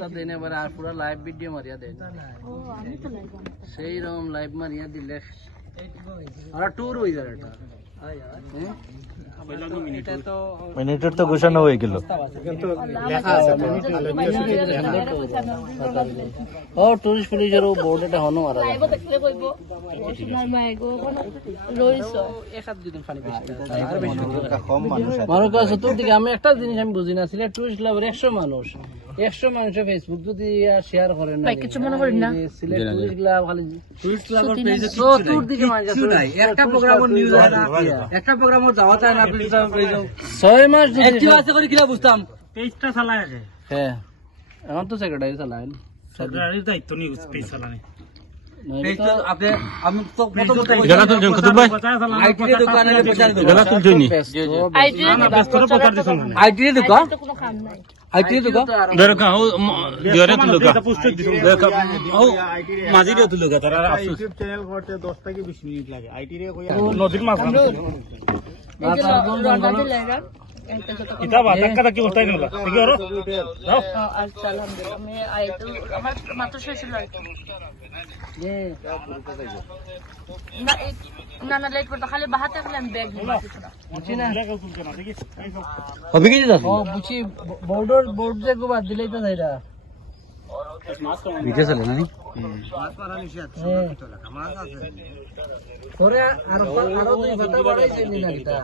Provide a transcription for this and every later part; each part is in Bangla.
পোস্টার দেন এবার আর পুরো লাইভ ভিডিও মারিয়া দেন সেই রকম লাইভ মারিয়া দিলে আর ট্যুর হয়ে যাবে এটা মিনিটের তো ঘোষণা হয়ে গেল ও টুরিস্ট পুলিশের বোর্ড এটা হনো মারা মানুষ চতুর্দিকে আমি একটা জিনিস আমি বুঝি না সিলেট টুরিস্ট ক্লাবের 100 মানুষ ফেসবুক যদি শেয়ার করেন না কিছু মনে করেন না সিলেট টুরিস্ট ক্লাব খালি টুরিস্ট ক্লাবের পেজে চতুর্দিকে মানুষ একটা প্রোগ্রামের নিউজ হয় না একটা প্রোগ্রামের যাওয়া যায় না পেজে 6 মাস যদি একটু আছে করে কিলা বুঝতাম পেজটা চালায় আছে হ্যাঁ এখন তো সেক্রেটারি চালায় সেক্রেটারির দায়িত্ব নিয়ে পেজ চালানে আমি তো আইটি দোকানের আইটি দোকান দেখা ও দিরে তুলুকা মাঝিরে তুলুকা তারা ইউটিউব চ্যানেল করতে 10 থেকে 20 মিনিট লাগে আইটি রে কই নদীর মাছ এটা বাটাকা কি বলতাই না ঠিক আছে আচ্ছা আলহামদুলিল্লাহ আমি আইতো আমার মাত্র শেষ হলো না না লেট করতে খালি বাহাতে খালি আমি ব্যাগ বুঝি না হবে কি দাদা ও বুঝি বোর্ড যে গোবার দিলেই তো যাইরা ভিডিও চলে না মাছ মারা নিষেধ তো লাগা মাছ আছে ওরে আর দুই পাতা বাড়াইছেন নি না এটা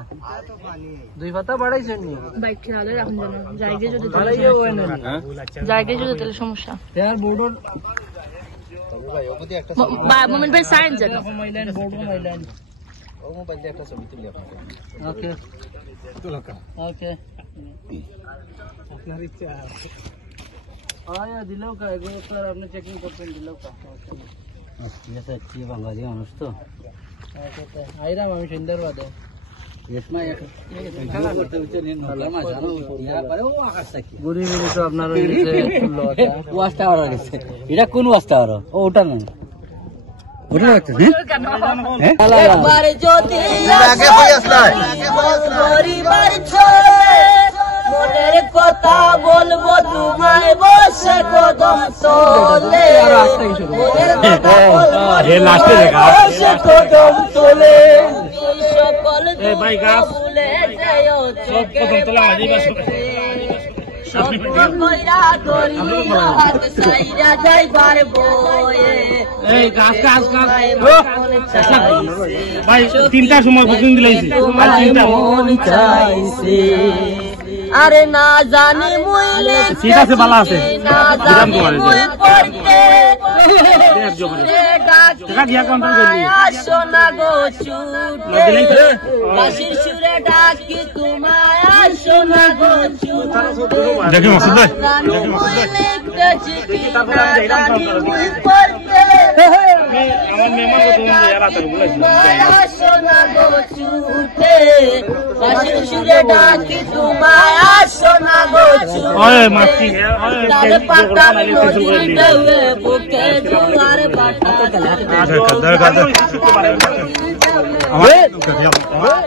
দুই পাতা বাড়াইছেন নি বাইক খেয়ালে রাখুন জানা জায়গা যদি বাড়াইও হয় না জায়গা যদি তাহলে সমস্যা यार বোর্ডর বা মোমেন্ট ভাই সাইন জানো মাইলাইন বোর্ড মাইলাইন ও মোবাইল দিয়ে একটা ছবি তুলি আপনাকে ওকে তুলকা ওকে আপনার ইচ্ছা আয়া দিলো কা এগুলো স্যার আপনি চেকিং করতেন দিলো কা ঠিক আছে কি বাঙালি মানুষ তো আচ্ছা আইরাম আমি সুন্দরবাদে এসমা এক খেলা করতে হচ্ছে নিন নলা মাছ জানো ইয়া পারে ও আকাশ থেকে গুড়ি গুড়ি তো আপনার হইছে ফুলটা ওয়াস্টা আর গেছে এটা কোন ওয়াস্টা আর ও ওটা না ওটা হচ্ছে হ্যাঁ একবার যদি আগে কই আসলাই পরিবার ছোড়ে মনের কথা বলবো তোমায় বসে কদম তোলে মনের কথা বলবো এ লাস্টে দেখা বসে কদম তোলে সকল ভাই গাছ ভুলে যাও সব কদম তোলা আদিবা সব কইরা ধরি হাত সাইরা যাইবার বয়ে এই গাছ গাছ গাছ ভাই তিনটা সময় বুকিং দিলাইছি আর তিনটা মন চাইছে আরে না জানি মুইলে ঠিক আছে ভালো আছে না জানি মুই পড়তে টাকা দিয়া কাউন্টার করলি সোনা গো ছুটে কাশির সুরে ডাকি তোমায় সোনা গো ছুটে দেখি মাসুদ ভাই দেখি মাসুদ ভাই মুই পড়তে আমার মেহমান কো তুমি ইয়ারা তার বলাইছি সোনা গো ছুটে কাশির সুরে ডাকি তোমায় সোনা গো ছুটে ওই মাসি ওই পাতা লইতে বুকে জোয়ার বাটা আমার